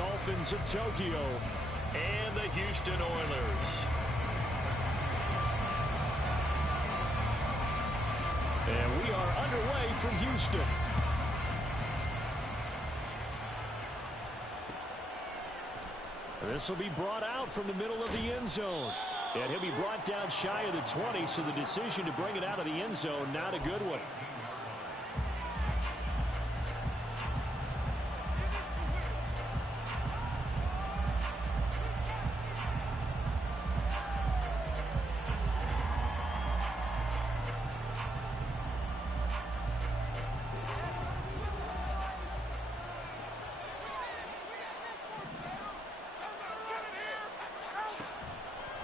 Dolphins of Tokyo and the Houston Oilers. And we are underway from Houston. This will be brought out from the middle of the end zone. And he'll be brought down shy of the 20, so the decision to bring it out of the end zone, not a good one.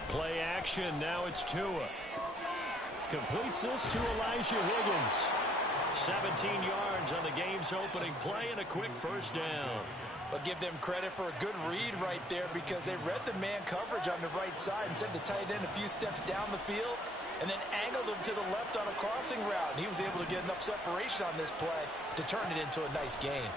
Play action. Now it's Tua. Completes this to Elijah Higgins. 17 yards on the game's opening play and a quick first down. But give them credit for a good read right there because they read the man coverage on the right side and sent the tight end a few steps down the field and then angled him to the left on a crossing route. And he was able to get enough separation on this play to turn it into a nice gain.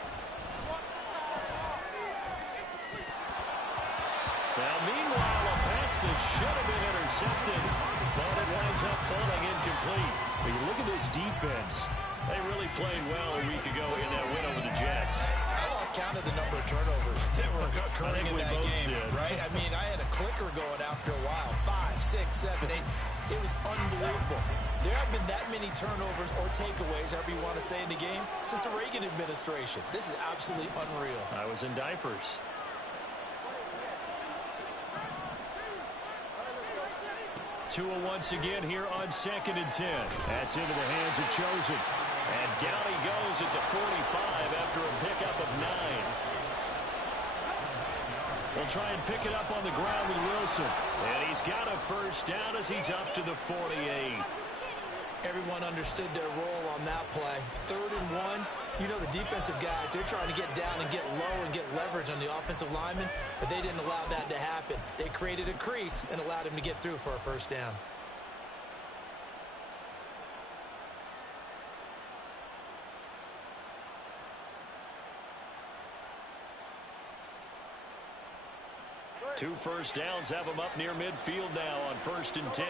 Now, meanwhile, a pass that should have been intercepted, but it winds up falling incomplete. When you look at this defense, they really played well a week ago in that win over the Jets. I lost count of the number of turnovers that were occurring in that game, right? I mean, I had a clicker going after a while. 5, 6, 7, 8. It was unbelievable. There have been that many turnovers or takeaways, however you want to say, in the game since the Reagan administration. This is absolutely unreal. I was in diapers. Tua once again here on 2nd and 10. That's into the hands of Chosen. And down he goes at the 45 after a pickup of 9. We'll try and pick it up on the ground with Wilson. And he's got a first down as he's up to the 48. Everyone understood their role on that play. 3rd and 1. You know the defensive guys, they're trying to get down and get low and get leverage on the offensive lineman, but they didn't allow that to happen. They created a crease and allowed him to get through for a first down. Two first downs have him up near midfield now on 1st and 10.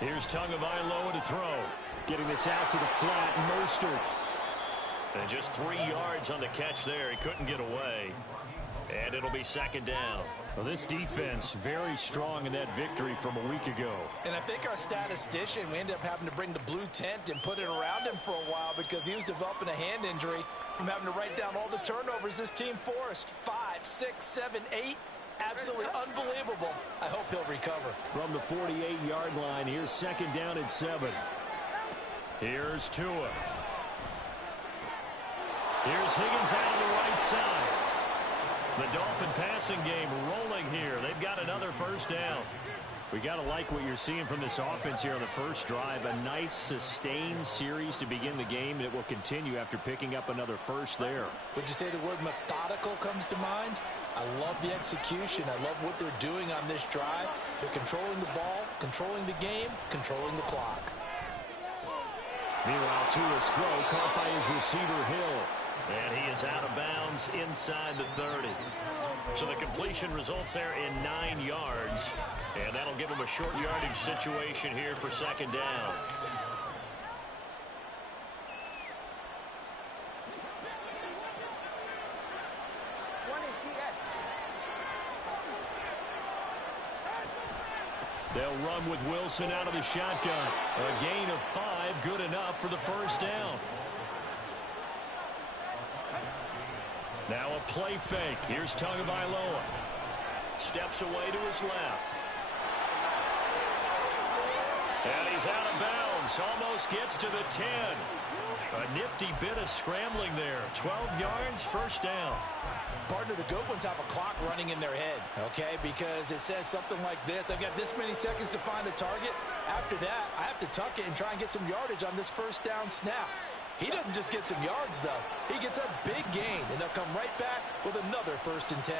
Here's Tagovailoa to throw. Getting this out to the flat, Mostert. And just 3 yards on the catch there. He couldn't get away. And it'll be 2nd down. Well, this defense very strong in that victory from a week ago. And I think our statistician, we ended up having to bring the blue tent and put it around him for a while because he was developing a hand injury from having to write down all the turnovers this team forced. 5, 6, 7, 8. Absolutely unbelievable. I hope he'll recover. From the 48-yard line, here's 2nd down and 7. Here's Tua. Here's Higgins out on the right side. The Dolphin passing game rolling here. They've got another first down. We got to like what you're seeing from this offense here on the first drive. A nice, sustained series to begin the game that will continue after picking up another first there. Would you say the word methodical comes to mind? I love the execution. I love what they're doing on this drive. They're controlling the ball, controlling the game, controlling the clock. Meanwhile, Tua's throw caught by his receiver, Hill. And he is out of bounds inside the 30. So the completion results there in 9 yards. And that'll give him a short yardage situation here for 2nd down. They'll run with Wilson out of the shotgun. A gain of 5, good enough for the first down. Now a play fake. Here's Tagovailoa. Steps away to his left. And he's out of bounds. Almost gets to the 10. A nifty bit of scrambling there. 12 yards, first down. Partner, the good ones have a clock running in their head, okay? Because it says something like this. I've got this many seconds to find a target. After that, I have to tuck it and try and get some yardage on this first down snap. He doesn't just get some yards, though. He gets a big gain, and they'll come right back with another 1st and 10.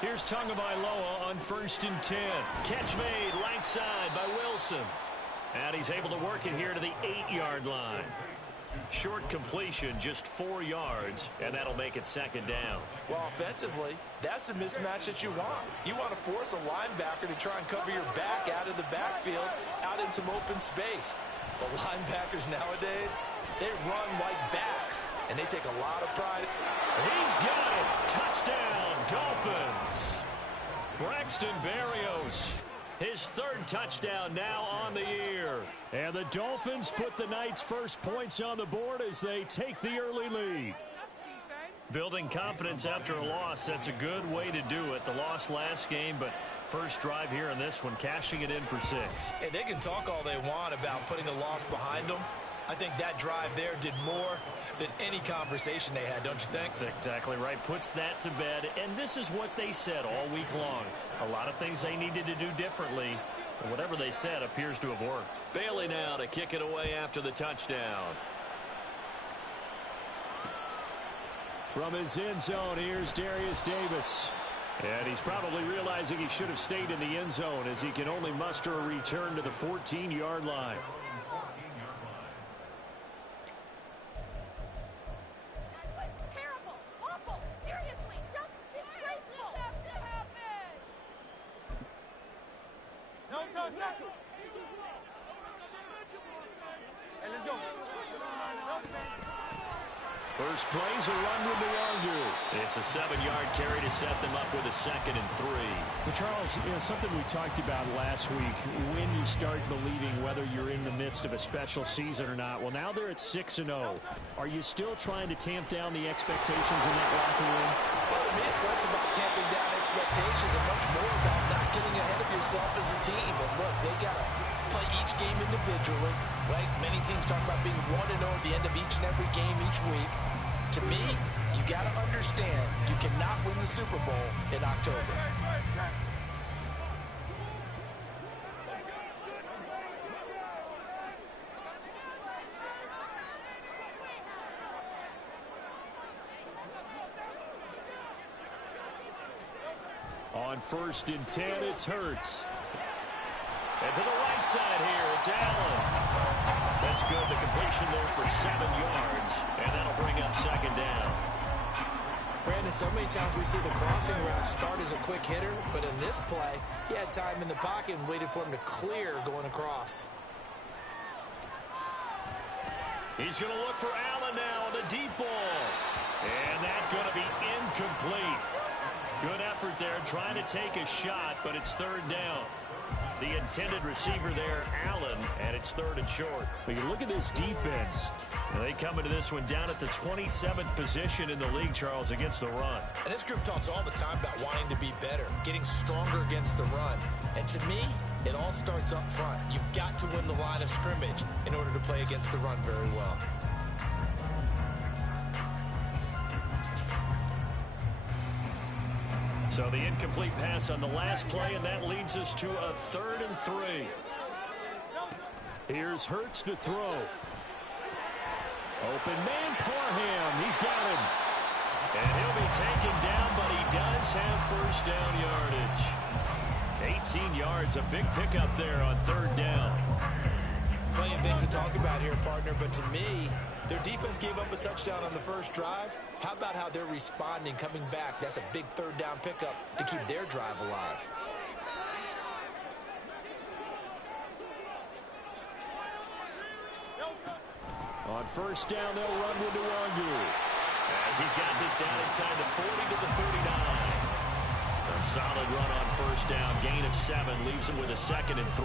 Here's Tagovailoa on 1st and 10. Catch made right side by Wilson. And he's able to work it here to the 8-yard line. Short completion, just 4 yards, and that'll make it second down. Well, offensively, that's the mismatch that you want. You want to force a linebacker to try and cover your back out of the backfield, out in some open space. The linebackers nowadays, they run like backs, and they take a lot of pride. He's got it. Touchdown, Dolphins. Braxton Berrios, his 3rd touchdown now on the year. And the Dolphins put the night's first points on the board as they take the early lead. Building confidence after a loss, that's a good way to do it. The loss last game, but first drive here in this one, cashing it in for 6. And they can talk all they want about putting a loss behind them. I think that drive there did more than any conversation they had, don't you think? That's exactly right. Puts that to bed. And this is what they said all week long. A lot of things they needed to do differently. And whatever they said appears to have worked. Bailey now to kick it away after the touchdown. From his end zone, here's Darius Davis. And he's probably realizing he should have stayed in the end zone as he can only muster a return to the 14-yard line. First play's a run with Nwangu. It's a 7-yard carry to set them up with a 2nd and 3. Well, Charles, something we talked about last week, when you start believing whether you're in the midst of a special season or not. Well, now they're at 6-0. Are you still trying to tamp down the expectations in that locker room? Well, to me, it's less about tamping down expectations and much more about not getting ahead of yourself as a team. And look, they got to play each game individually, right? Many teams talk about being 1-0 at the end of each and every game each week. To me, you got to understand you cannot win the Super Bowl in October. On 1st and 10, it's Hurts. And to the right side here, it's Allen. That's good. The completion there for 7 yards. And that'll bring up 2nd down. Brandon, so many times we see the crossing route start as a quick hitter, but in this play, he had time in the pocket and waited for him to clear going across. He's going to look for Allen now on the deep ball. And that's going to be incomplete. Good effort there, trying to take a shot, but it's 3rd down. The intended receiver there, Allen, and it's 3rd and short. But you look at this defense. They come into this one down at the 27th position in the league, Charles, against the run. And this group talks all the time about wanting to be better, getting stronger against the run. And to me, it all starts up front. You've got to win the line of scrimmage in order to play against the run very well. So the incomplete pass on the last play, and that leads us to a 3rd and 3. Here's Hurts to throw. Open man, Parham. He's got him. And he'll be taken down, but he does have 1st down yardage. 18 yards, a big pickup there on 3rd down. Plenty of things to talk about here, partner, but to me, their defense gave up a touchdown on the first drive. How about how they're responding, coming back? That's a big 3rd down pickup to keep their drive alive. On 1st down, they'll run with Nwangu. As he's got this down inside the 40 to the 39. A solid run on 1st down. Gain of 7 leaves him with a 2nd and 3.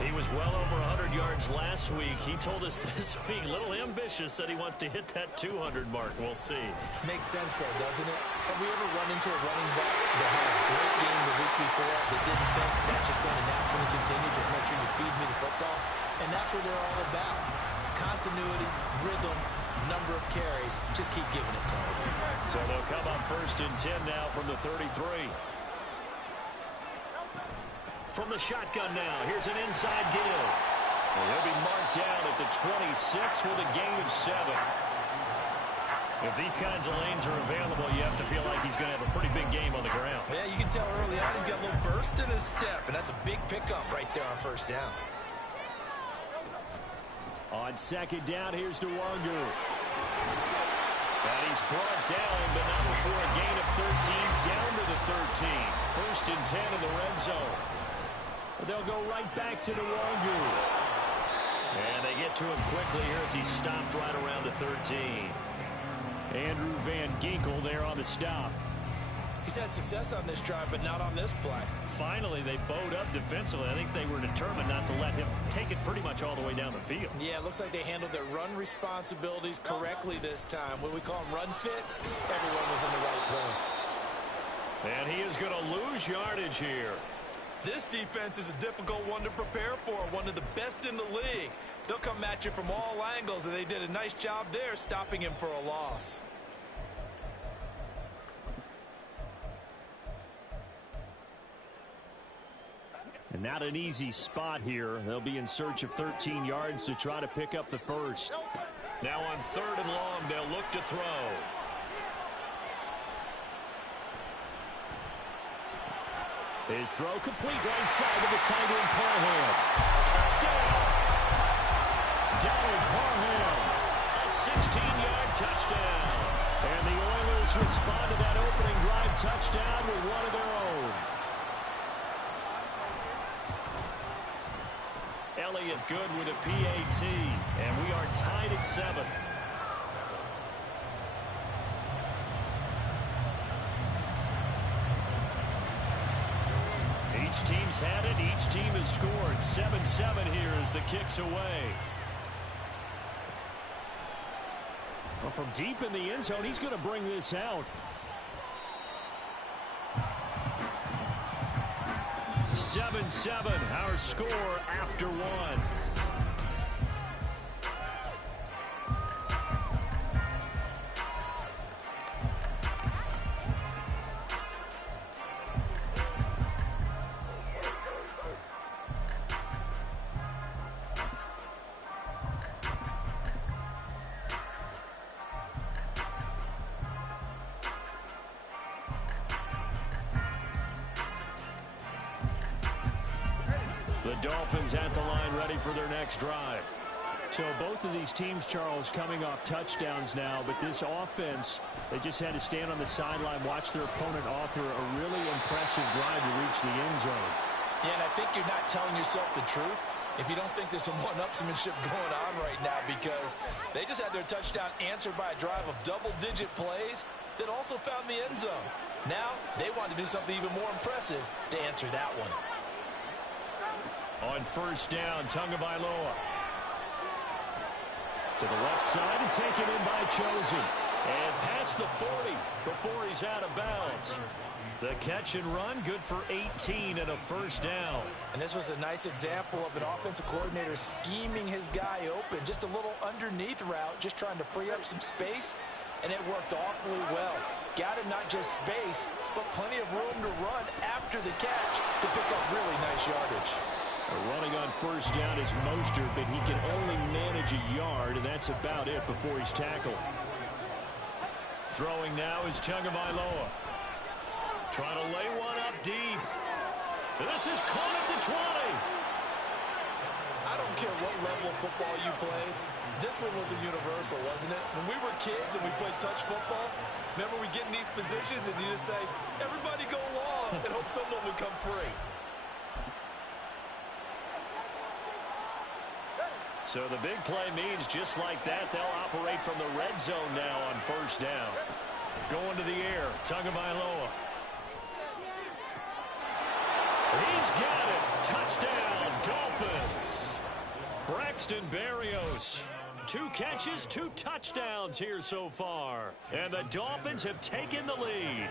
He was well over 100 yards last week. He told us this week, a little ambitious, said he wants to hit that 200 mark. We'll see. Makes sense, though, doesn't it? Have we ever run into a running back that had a great game the week before that didn't think that's just going to naturally continue? Just make sure you feed me the football. And that's what they're all about. Continuity, rhythm, number of carries. Just keep giving it to them. So they'll come on 1st and 10 now from the 33. From the shotgun now, here's an inside give. And he'll be marked down at the 26 with a gain of 7. If these kinds of lanes are available, you have to feel like he's going to have a pretty big game on the ground. Yeah, you can tell early on he's got a little burst in his step, and that's a big pickup right there on 1st down. On second down, here's Nwangu. And he's brought down, but not before a gain of 13, down to the 13. First and 10 in the red zone. They'll go right back to Nwangu. And they get to him quickly here as he stopped right around the 13. Andrew Van Ginkel there on the stop. He's had success on this drive, but not on this play. Finally, they bowed up defensively. I think they were determined not to let him take it pretty much all the way down the field. Yeah, it looks like they handled their run responsibilities correctly this time. When we call them run fits, everyone was in the right place. And he is going to lose yardage here. This defense is a difficult one to prepare for, one of the best in the league. They'll come at you from all angles, and they did a nice job there stopping him for a loss. And not an easy spot here. They'll be in search of 13 yards to try to pick up the first. Now on 3rd and long, they'll look to throw. His throw complete right side of the tight end Parham. Touchdown! Donald Parham. A 16-yard touchdown. And the Oilers respond to that opening drive touchdown with one of their own. Elliott good with a PAT, and we are tied at 7. Each team's had it. Each team has scored. 7-7 here as the kick's away. Well, from deep in the end zone, he's going to bring this out. 7-7, our score after 1. The Dolphins at the line ready for their next drive. So both of these teams, Charles, coming off touchdowns now, but this offense, they just had to stand on the sideline, watch their opponent author a really impressive drive to reach the end zone. Yeah, and I think you're not telling yourself the truth if you don't think there's some one-upsmanship going on right now, because they just had their touchdown answered by a drive of double-digit plays that also found the end zone. Now they want to do something even more impressive to answer that one. On 1st down, Tagovailoa. To the left side and taken in by Chosen. And past the 40 before he's out of bounds. The catch and run, good for 18 and a 1st down. And this was a nice example of an offensive coordinator scheming his guy open. Just a little underneath route, just trying to free up some space. And it worked awfully well. Got him not just space, but plenty of room to run after the catch to pick up really nice yardage. Running on 1st down is Mostert, but he can only manage a yard, and that's about it before he's tackled. Throwing now is Tagovailoa. Trying to lay one up deep. This is caught at the 20. I don't care what level of football you played. This one was a universal, wasn't it? When we were kids and we played touch football, remember we get in these positions and you just say, everybody go long, and hope someone would come free. So the big play means just like that, they'll operate from the red zone now on 1st down. Going to the air, Tagovailoa. He's got it. Touchdown, Dolphins. Braxton Berrios. 2 catches, 2 touchdowns here so far. And the Dolphins have taken the lead.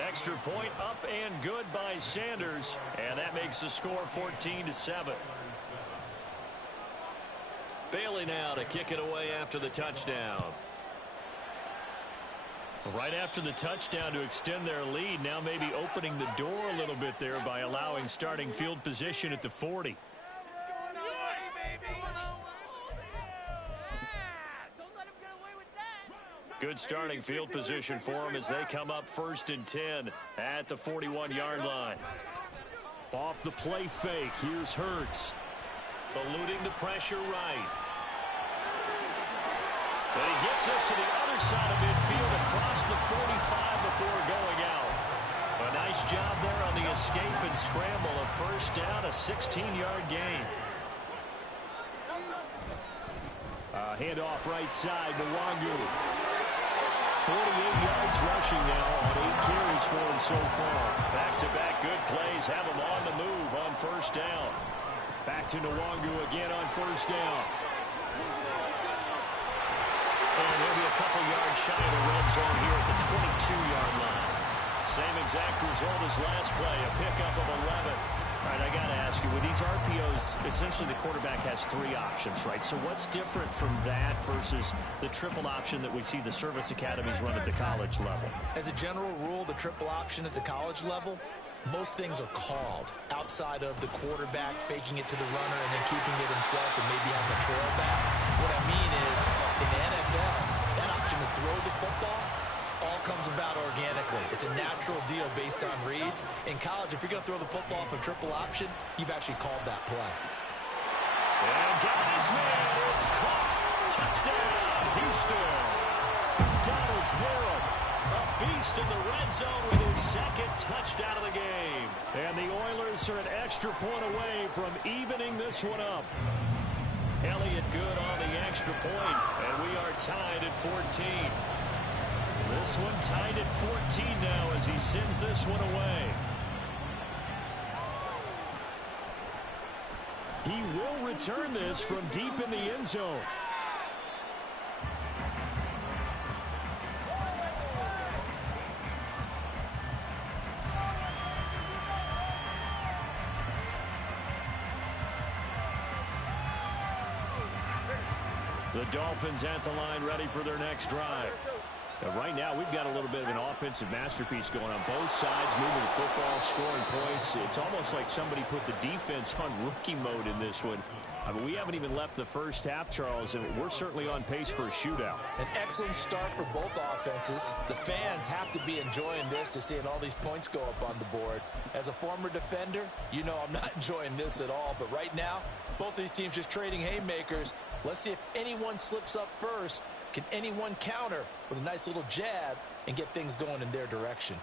Extra point up and good by Sanders. And that makes the score 14-7. Bailey now to kick it away after the touchdown. Right after the touchdown to extend their lead, now maybe opening the door a little bit there by allowing starting field position at the 40. Good starting field position for them as they come up 1st and 10 at the 41-yard line. Off the play fake, here's Hurts. Eluding the pressure right. And he gets us to the other side of midfield across the 45 before going out. A nice job there on the escape and scramble. A first down, a 16-yard gain. Handoff right side to Wangu. 48 yards rushing now on 8 carries for him so far. Back-to-back good plays have him on the move on first down. Back to Nwangu again on first down. And he'll be a couple yards shy of the red zone here at the 22-yard line. Same exact result as last play, a pickup of 11. All right, I got to ask you, with these RPOs, essentially the quarterback has 3 options, right? So what's different from that versus the triple option that we see the service academies run at the college level? As a general rule, the triple option at the college level, most things are called outside of the quarterback faking it to the runner and then keeping it himself and maybe having a trail back. What I mean is, in the NFL, that option to throw the football all comes about organically. It's a natural deal based on reads. In college, if you're going to throw the football off a triple option, you've actually called that play. And guys, man, it's caught. Touchdown, Houston. Donald Parham, a beast in the red zone with his second touchdown of the game. And the Oilers are an extra point away from evening this one up. Elliott good on the extra point, and we are tied at 14. This one tied at 14 now as he sends this one away. He will return this from deep in the end zone. The Dolphins at the line ready for their next drive. Right now, we've got a little bit of an offensive masterpiece going on both sides, moving the football, scoring points. It's almost like somebody put the defense on rookie mode in this one. I mean, we haven't even left the first half, Charles, and we're certainly on pace for a shootout. An excellent start for both offenses. The fans have to be enjoying this to seeing all these points go up on the board. As a former defender, you know I'm not enjoying this at all. But right now, both these teams just trading haymakers. Let's see if anyone slips up first. Can anyone counter with a nice little jab and get things going in their direction?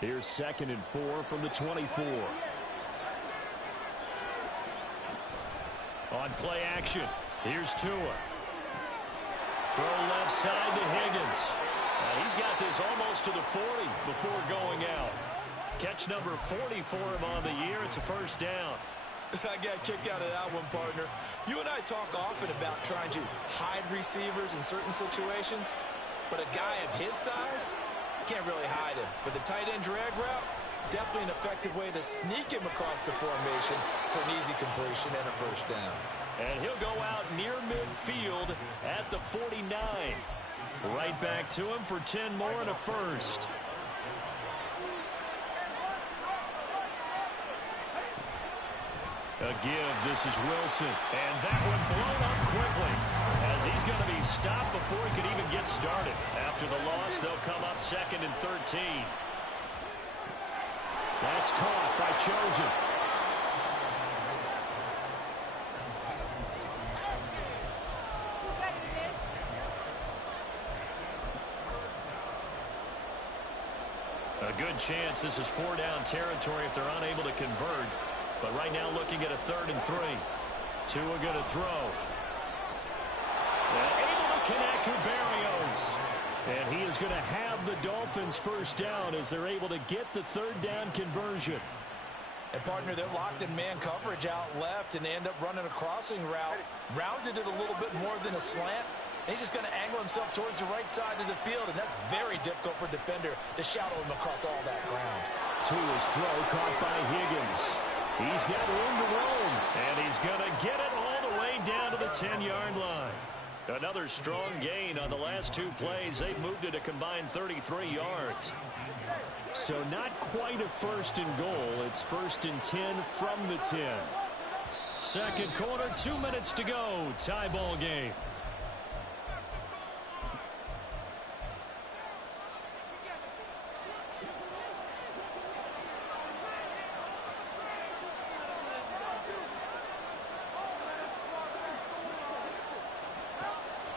Here's 2nd and 4 from the 24. On play action, here's Tua. Throw left side to Higgins. He's got this almost to the 40 before going out. Catch number 40 for him on the year. It's a first down. I got a kick out of that one, partner. You and I talk often about trying to hide receivers in certain situations, but a guy of his size, can't really hide him. But the tight end drag route, definitely an effective way to sneak him across the formation for an easy completion and a first down. And he'll go out near midfield at the 49. Right back to him for 10 more and a first. A give, this is Wilson. And that one blown up quickly as he's going to be stopped before he could even get started. After the loss, they'll come up 2nd and 13. That's caught by Chosen. A good chance this is 4-down territory if they're unable to convert. But right now looking at a 3rd and 3. Tua going to throw. Able to connect with Berrios. And he is going to have the Dolphins first down as they're able to get the 3rd down conversion. And, partner, they're locked in man coverage out left, and they end up running a crossing route. Rounded it a little bit more than a slant. And he's just going to angle himself towards the right side of the field, and that's very difficult for a defender to shadow him across all that ground. Tua's throw caught by Higgins. He's got room to roam, and he's going to get it all the way down to the 10-yard line. Another strong gain on the last 2 plays. They've moved it a combined 33 yards. So not quite a 1st and goal. It's 1st and 10 from the 10. Second quarter, 2 minutes to go. Tie ball game.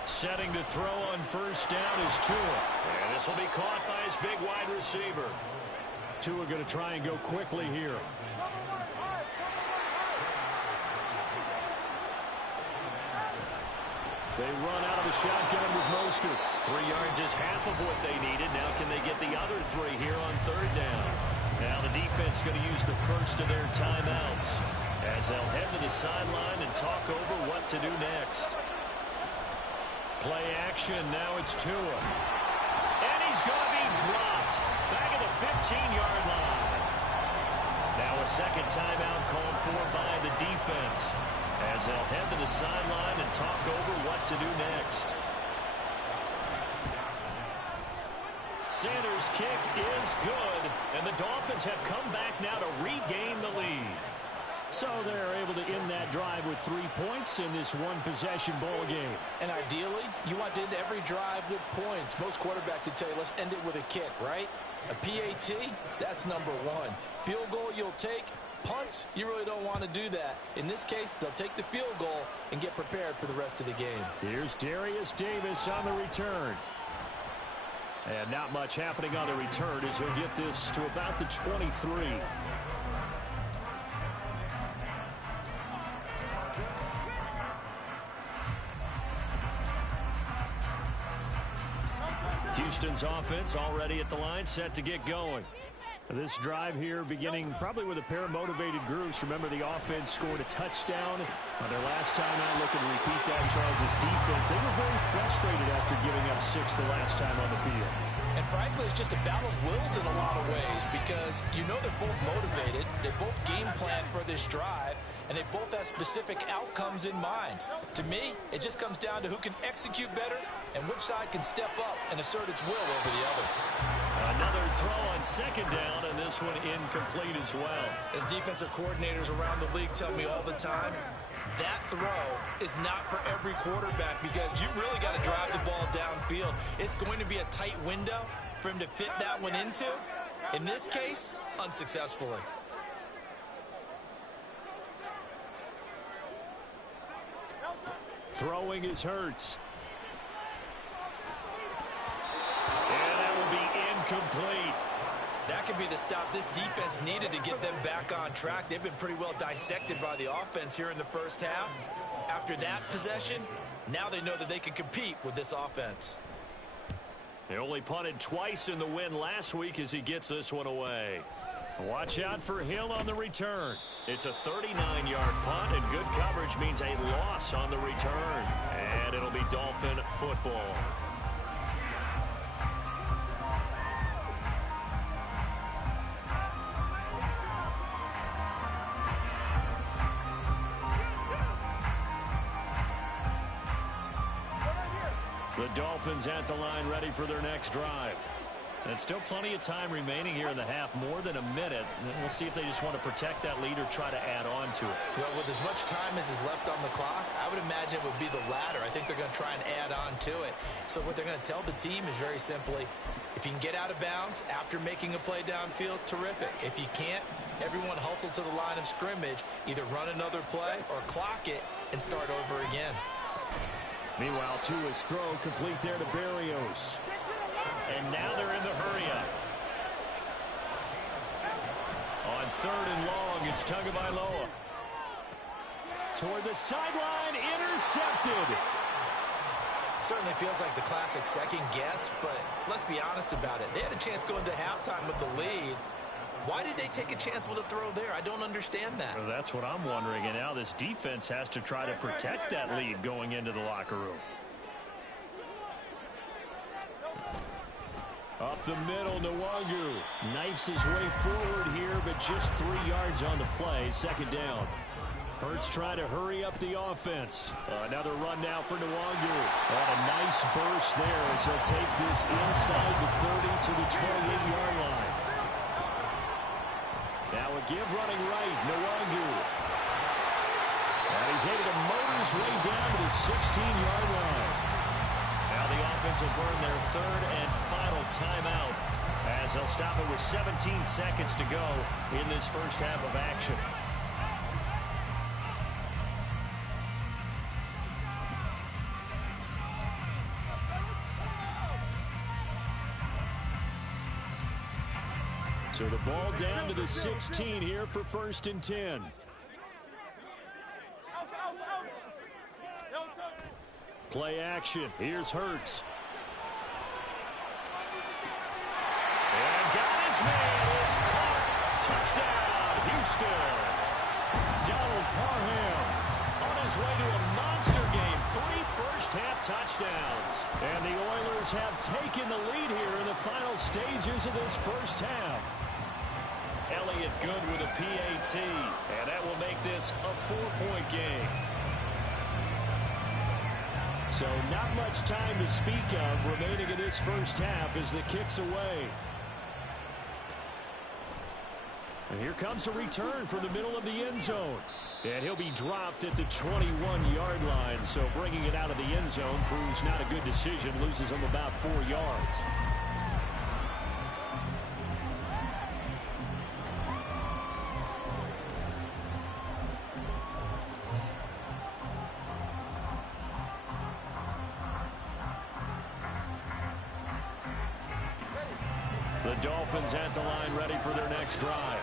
Setting to throw on first down is Tua. And this will be caught by his big wide receiver. Tua going to try and go quickly here. They run out of the shotgun with Mostert. 3 yards is half of what they needed. Now can they get the other 3 here on third down? Now the defense going to use the first of their timeouts as they'll head to the sideline and talk over what to do next. Play action. Now it's Tua. And he's going to be dropped back at the 15-yard line. Now a second timeout called for by the defense as they'll head to the sideline and talk over what to do next. Sanders' kick is good, and the Dolphins have come back now to regain the lead. So they're able to end that drive with 3 points in this one-possession ball game. And ideally, you want to end every drive with points. Most quarterbacks would tell you, let's end it with a kick, right? A PAT, that's number 1. Field goal you'll take. Punts, you really don't want to do that. In this case, they'll take the field goal and get prepared for the rest of the game. Here's Darius Davis on the return. And not much happening on the return as he'll get this to about the 23. Houston's offense already at the line, set to get going. This drive here beginning probably with a pair of motivated groups. Remember, the offense scored a touchdown on their last time out. Looking to repeat that. Charles' defense, they were very frustrated after giving up 6 the last time on the field. And frankly, it's just a battle of wills in a lot of ways because you know they're both motivated. They both game plan for this drive, and they both have specific outcomes in mind. To me, it just comes down to who can execute better and which side can step up and assert its will over the other. Another throw on second down, and this one incomplete as well. As defensive coordinators around the league tell me all the time, that throw is not for every quarterback because you've really got to drive the ball downfield. It's going to be a tight window for him to fit that one into. In this case, unsuccessfully. Throwing is Hurts. And that will be incomplete. That could be the stop this defense needed to get them back on track. They've been pretty well dissected by the offense here in the first half. After that possession, now they know that they can compete with this offense. They only punted twice in the win last week as he gets this one away. Watch out for Hill on the return. It's a 39-yard punt, and good coverage means a loss on the return. And it'll be Dolphin football. The Dolphins at the line ready for their next drive. And still plenty of time remaining here in the half, more than a minute. And we'll see if they just want to protect that lead or try to add on to it. Well, with as much time as is left on the clock, I would imagine it would be the latter. I think they're going to try and add on to it. So what they're going to tell the team is very simply, if you can get out of bounds after making a play downfield, terrific. If you can't, everyone hustle to the line of scrimmage, either run another play or clock it and start over again. Meanwhile, Tua's throw complete there to Berrios. And now they're in the hurry-up. On third and long, it's Tagovailoa. Toward the sideline, intercepted. Certainly feels like the classic second guess, but let's be honest about it. They had a chance going into halftime with the lead. Why did they take a chance with a throw there? I don't understand that. Well, that's what I'm wondering. And now this defense has to try to protect that lead going into the locker room. Up the middle, Nwangu knifes his way forward here, but just 3 yards on the play. Second down. Hurts trying to hurry up the offense. Another run now for Nwangu. And a nice burst there as he'll take this inside the 30 to the 28-yard line. Now a give running right, Nwangu. And he's able to motor his way down to the 16-yard line. Now the offense will burn their third and final timeout as they'll stop it with 17 seconds to go in this first half of action. So the ball down to the 16 here for 1st and 10. Play action. Here's Hurts. And got his man. It's caught. Touchdown, Houston. Donald Parham on his way to a monster game. 3 first-half touchdowns. And the Oilers have taken the lead here in the final stages of this first half. Elliott good with a PAT. And that will make this a 4-point game. So not much time to speak of remaining in this first half as the kick's away. And here comes a return from the middle of the end zone. And he'll be dropped at the 21-yard line. So bringing it out of the end zone proves not a good decision. Loses him about 4 yards. The Dolphins at the line ready for their next drive.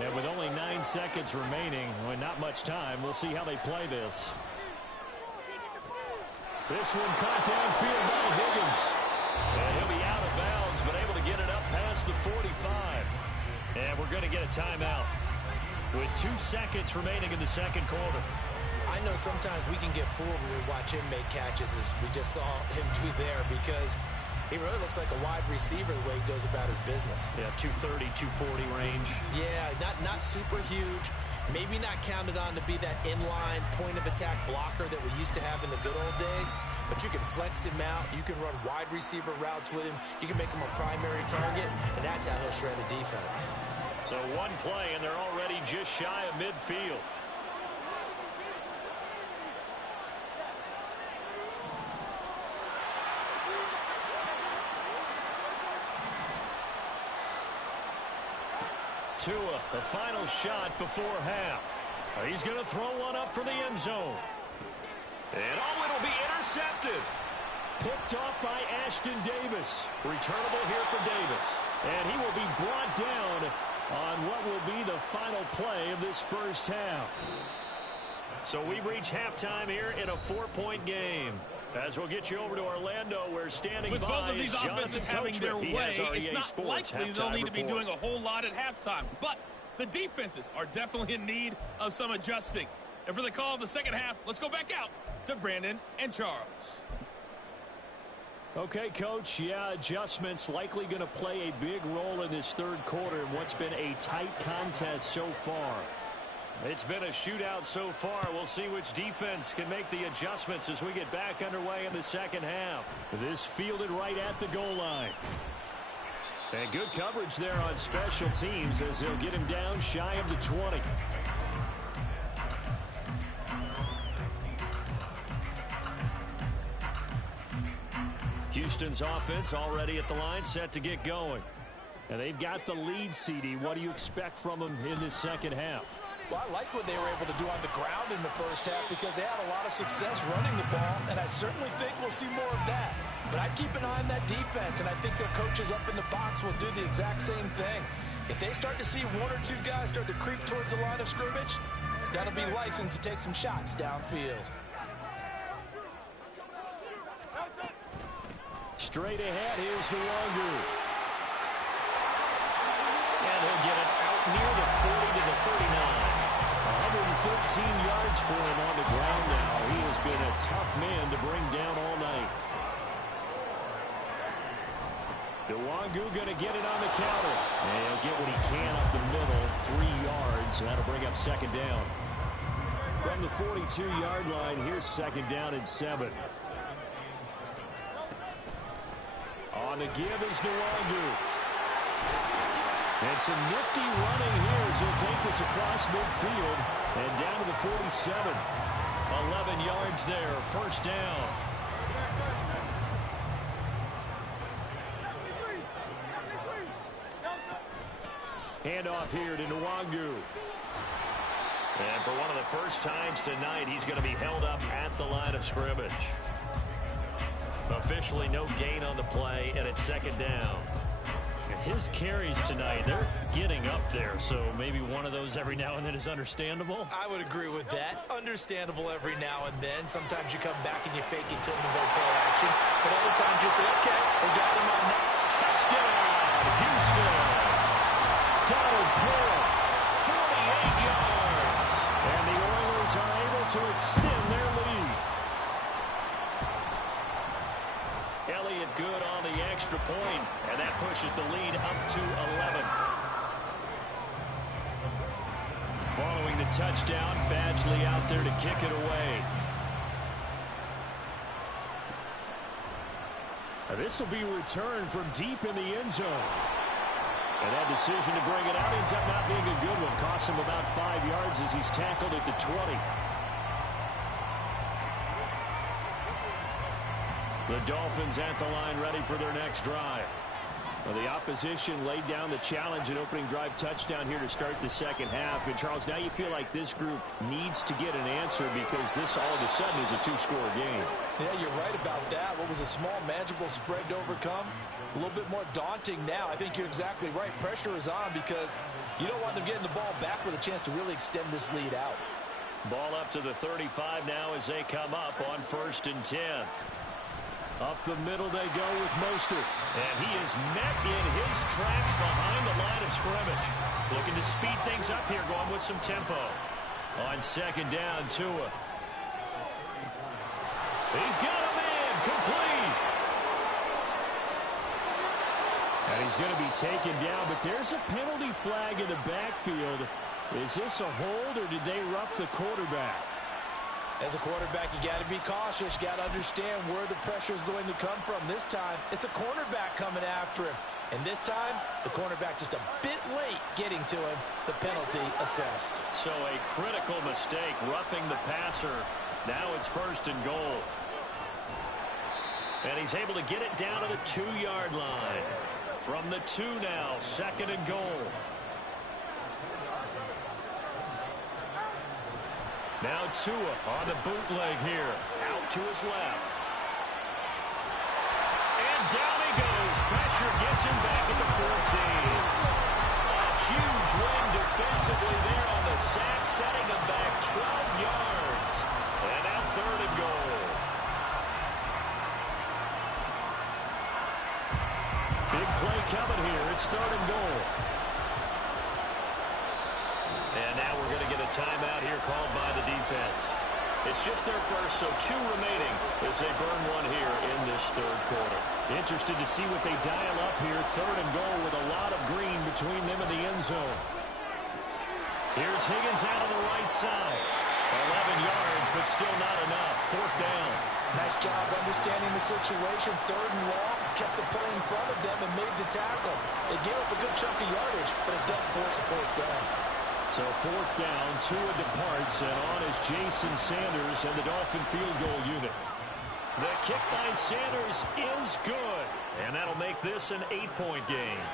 And with only 9 seconds remaining, and not much time, we'll see how they play this. This one caught downfield by Higgins. And he'll be out of bounds, but able to get it up past the 45. And we're going to get a timeout with 2 seconds remaining in the second quarter. I know sometimes we can get fooled when we watch him make catches, as we just saw him do there, because he really looks like a wide receiver the way he goes about his business. Yeah, 230, 240 range. Yeah, not super huge. Maybe not counted on to be that inline point-of-attack blocker that we used to have in the good old days. But you can flex him out. You can run wide receiver routes with him. You can make him a primary target, and that's how he'll shred a defense. So one play, and they're already just shy of midfield. Tua, the final shot before half. He's going to throw one up for the end zone. And oh, it'll be intercepted. Picked off by Ashton Davis. Returnable here for Davis. And he will be brought down on what will be the final play of this first half. So we've reached halftime here in a 4-point game. As we'll get you over to Orlando, where standing with by both of these Jonathan offenses having their Coachman. way, it's EA not Sports likely they'll need to be report. doing a whole lot at halftime. But the defenses are definitely in need of some adjusting. And for the call of the second half, let's go back out to Brandon and Charles. Okay, Coach, yeah, adjustments likely going to play a big role in this third quarter in what's been a tight contest so far. It's been a shootout so far. We'll see which defense can make the adjustments as we get back underway in the second half. This fielded right at the goal line. And good coverage there on special teams as they'll get him down shy of the 20. Houston's offense already at the line, set to get going. And they've got the lead, CD. What do you expect from them in this second half? Well, I like what they were able to do on the ground in the first half because they had a lot of success running the ball, and I certainly think we'll see more of that. But I'd keep an eye on that defense, and I think their coaches up in the box will do the exact same thing. If they start to see 1 or 2 guys start to creep towards the line of scrimmage, that'll be license to take some shots downfield. Straight ahead, here's Nwangu. And he'll get it out near the 40 to the 39. 113 yards for him on the ground now. He has been a tough man to bring down all night. Nwangu going to get it on the counter. And he'll get what he can up the middle, 3 yards. And that'll bring up second down. From the 42-yard line, here's second down and 7. On the give is Nwangu. And some nifty running here as he'll take this across midfield. And down to the 47. 11 yards there, first down. Handoff here to Nwangu. And for one of the first times tonight, he's going to be held up at the line of scrimmage. Officially no gain on the play, and it's second down. His carries tonight, they're getting up there, so maybe one of those every now and then is understandable. I would agree with that. Understandable every now and then. Sometimes you come back and you fake it till the go play action. But other times you say, okay, they got him on that. Touchdown, Houston. Donald Pearl, 48 yards. And the Oilers are able to extend their lead. Elliott good on the extra point, and that pushes the lead up to 11. Following the touchdown, Badgley out there to kick it away. This will be returned from deep in the end zone. And that decision to bring it out ends up not being a good one. Costs him about 5 yards as he's tackled at the 20. The Dolphins at the line ready for their next drive. Well, the opposition laid down the challenge and opening drive touchdown here to start the second half. And, Charles, now you feel like this group needs to get an answer because this all of a sudden is a two-score game. Yeah, you're right about that. What was a small, manageable spread to overcome? A little bit more daunting now. I think you're exactly right. Pressure is on because you don't want them getting the ball back with a chance to really extend this lead out. Ball up to the 35 now as they come up on 1st and 10. Up the middle they go with Mostert. And he is met in his tracks behind the line of scrimmage. Looking to speed things up here, going with some tempo. On second down, Tua. He's got a man, complete. And he's going to be taken down, but there's a penalty flag in the backfield. Is this a hold, or did they rough the quarterback? As a quarterback, you got to be cautious. You got to understand where the pressure is going to come from. This time, it's a cornerback coming after him. And this time, the cornerback just a bit late getting to him. The penalty assessed. So a critical mistake, roughing the passer. Now it's 1st and goal. And he's able to get it down to the 2-yard line. From the 2 now, 2nd and goal. Now Tua on the bootleg here. Out to his left. And down he goes. Pressure gets him back at the 14. A huge win defensively there on the sack, setting him back 12 yards. And now 3rd and goal. Big play coming here. It's 3rd and goal. And now we're going to get a timeout here called by the defense. It's just their first, so 2 remaining as they burn 1 here in this 3rd quarter. Interested to see what they dial up here. 3rd and goal with a lot of green between them and the end zone. Here's Higgins out of the right side. 11 yards, but still not enough. 4th down. Nice job understanding the situation. 3rd and long. Kept the play in front of them and made the tackle. It gave up a good chunk of yardage, but it does force a 4th down. So 4th down, Tua departs, and on is Jason Sanders and the Dolphin field goal unit. The kick by Sanders is good, and that'll make this an 8-point game.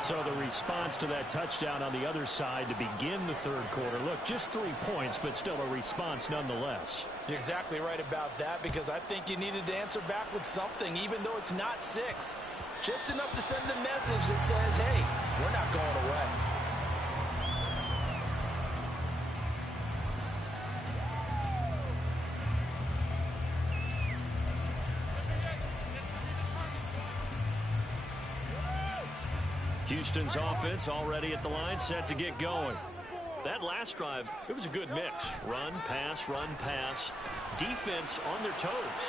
So the response to that touchdown on the other side to begin the 3rd quarter. Look, just 3 points, but still a response nonetheless. You're exactly right about that because I think you needed to answer back with something, even though it's not 6. Just enough to send the message that says, hey, we're not going away. Houston's offense already at the line, set to get going. That last drive, it was a good mix. Run, pass, defense on their toes.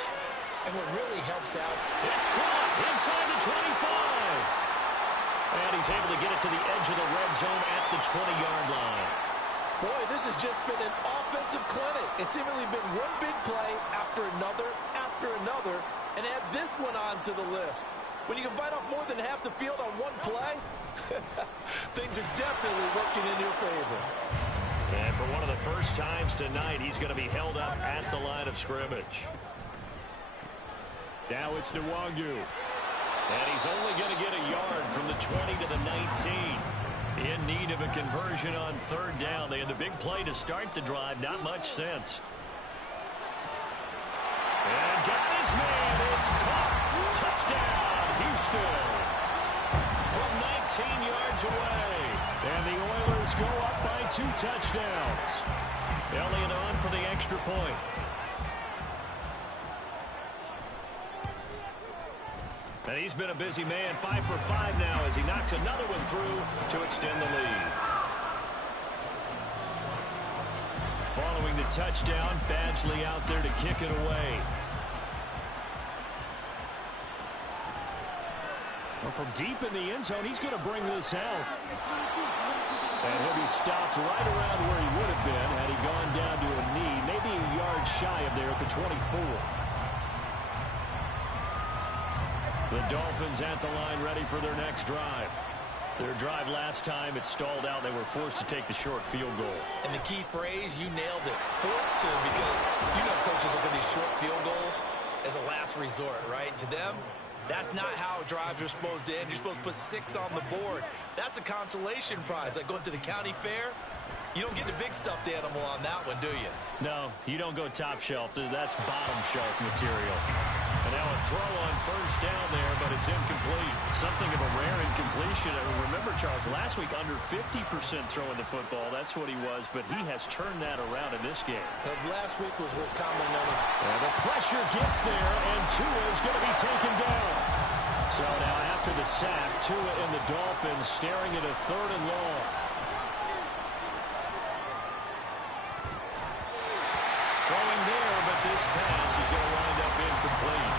And what really helps out, it's caught inside the 25. And he's able to get it to the edge of the red zone at the 20-yard line. Boy, this has just been an offensive clinic. It's seemingly been one big play after another, and add this one on to the list. When you can bite off more than half the field on one play, things are definitely working in your favor. And for one of the first times tonight he's going to be held up at the line of scrimmage. Now it's Nwangu. And he's only going to get a yard from the 20 to the 19. In need of a conversion on third down. They had the big play to start the drive. Not much sense. And got his man. It's caught. Touchdown, Houston. From 19 yards away. And the Oilers go up by 2 touchdowns. Elliott on for the extra point. And he's been a busy man, 5 for 5 now as he knocks another one through to extend the lead. Following the touchdown, Badgley out there to kick it away. Well, from deep in the end zone, he's going to bring this out. And he'll be stopped right around where he would have been had he gone down to a knee, maybe a yard shy of there at the 24. The Dolphins at the line ready for their next drive. Their drive last time, it stalled out. They were forced to take the short field goal. And the key phrase, you nailed it. Forced to, because you know coaches look at these short field goals as a last resort, right? To them, that's not how drives are supposed to end. You're supposed to put 6 on the board. That's a consolation prize. Like going to the county fair, you don't get the big stuffed animal on that one, do you? No, you don't go top shelf. That's bottom shelf material. And now a throw on first down there, but it's incomplete. Something of a rare incompletion. I remember, Charles, last week under 50% throwing the football. That's what he was, but he has turned that around in this game. Last week was what's commonly known as... And the pressure gets there, and Tua is going to be taken down. So now after the sack, Tua and the Dolphins staring at a 3rd and long. Throwing there, but this pass is going to wind up incomplete.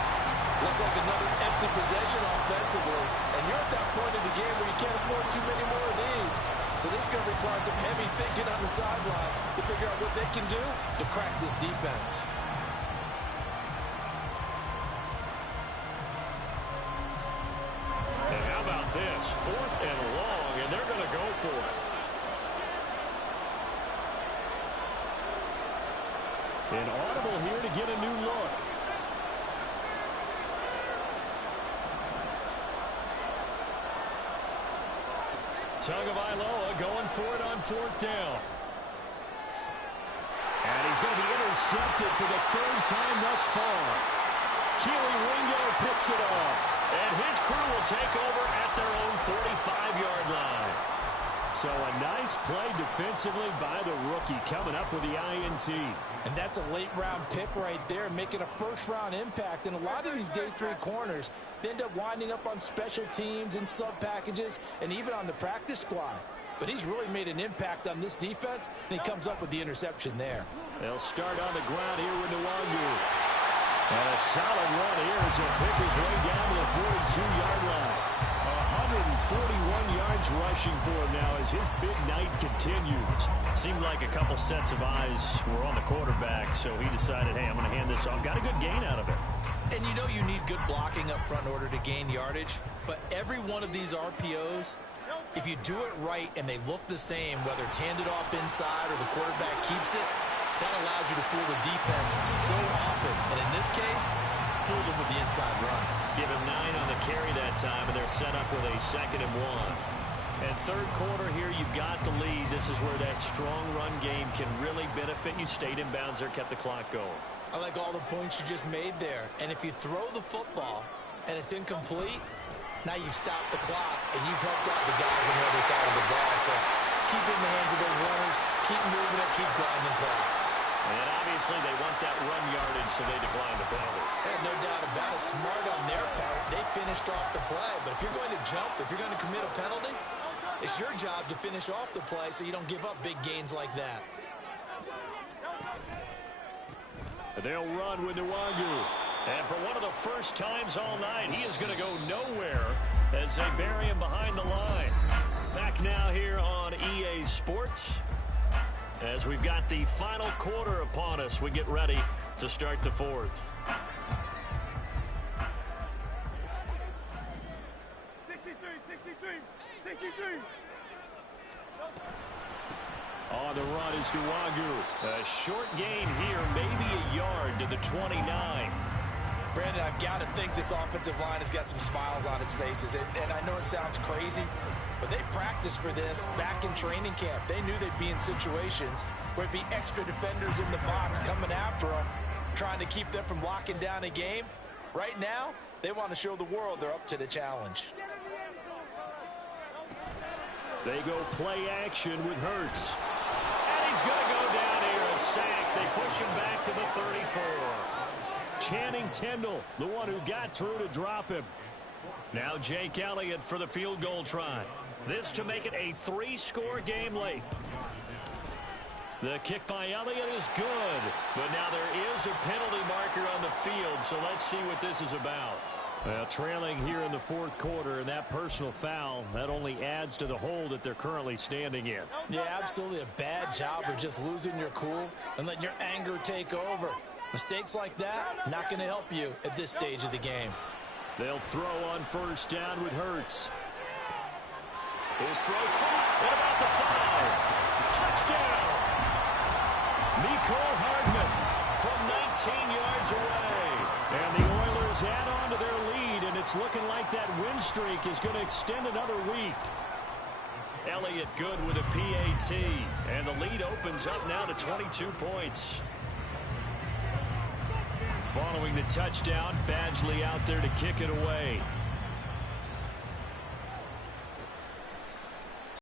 Looks like another empty possession offensively. And you're at that point in the game where you can't afford too many more of these. So this is going to require some heavy thinking on the sideline to figure out what they can do to crack this defense. And how about this? 4th and long, and they're going to go for it. An audible here to get a new look. Tagovailoa going for it on 4th down. And he's going to be intercepted for the 3rd time thus far. Keely Ringo picks it off. And his crew will take over at their own 45-yard line. So a nice play defensively by the rookie coming up with the INT. And that's a late-round pick right there, making a first-round impact. And a lot of these day 3 corners, they end up winding up on special teams and sub-packages and even on the practice squad. But he's really made an impact on this defense, and he comes up with the interception there. They'll start on the ground here with Nwangu. And a solid run here as he'll pick his way down to the 42-yard line. 141 yards rushing for him now as his big night continues. Seemed like a couple sets of eyes were on the quarterback, so he decided, hey, I'm going to hand this off. Got a good gain out of it. And you know you need good blocking up front in order to gain yardage, but every one of these RPOs, if you do it right and they look the same, whether it's handed off inside or the quarterback keeps it, that allows you to fool the defense so often. And in this case, fooled them with the inside run. Give him 9 on the carry that time, and they're set up with a 2nd and 1. And 3rd quarter here, you've got the lead. This is where that strong run game can really benefit you. Stayed in bounds there, kept the clock going. I like all the points you just made there. And if you throw the football and it's incomplete, now you've stopped the clock and you've helped out the guys on the other side of the ball. So keep it in the hands of those runners, keep moving it, keep grinding clock. And obviously they want that run yardage, so they decline the penalty. No doubt about it. Smart on their part. They finished off the play. But if you're going to jump, if you're going to commit a penalty, it's your job to finish off the play so you don't give up big gains like that. They'll run with Nwangu. And for one of the first times all night, he is going to go nowhere as they bury him behind the line. Back now here on EA Sports. As we've got the final quarter upon us, we get ready to start the 4th. 63. On the run is Nwagu. A short gain here, maybe a yard to the 29. Brandon, I've got to think this offensive line has got some smiles on its faces. And I know it sounds crazy, but they practiced for this back in training camp. They knew they'd be in situations where it'd be extra defenders in the box coming after them, trying to keep them from locking down a game. Right now, they want to show the world they're up to the challenge. They go play action with Hurts. And he's going to go down here, a sack. They push him back to the 34. Channing Tindall, the one who got through to drop him. Now Jake Elliott for the field goal try. This to make it a 3-score game late. The kick by Elliott is good, but now there is a penalty marker on the field, so let's see what this is about. Trailing here in the fourth quarter, and that personal foul, that only adds to the hole that they're currently standing in. Yeah, absolutely a bad job of just losing your cool and letting your anger take over. Mistakes like that, not going to help you at this stage of the game. They'll throw on first down with Hurts. His throw caught at about the 5. Touchdown! Mecole Hardman from 19 yards away. And the Oilers add on to their lead, and it's looking like that win streak is going to extend another week. Elliott good with a PAT, and the lead opens up now to 22 points. Following the touchdown, Badgley out there to kick it away.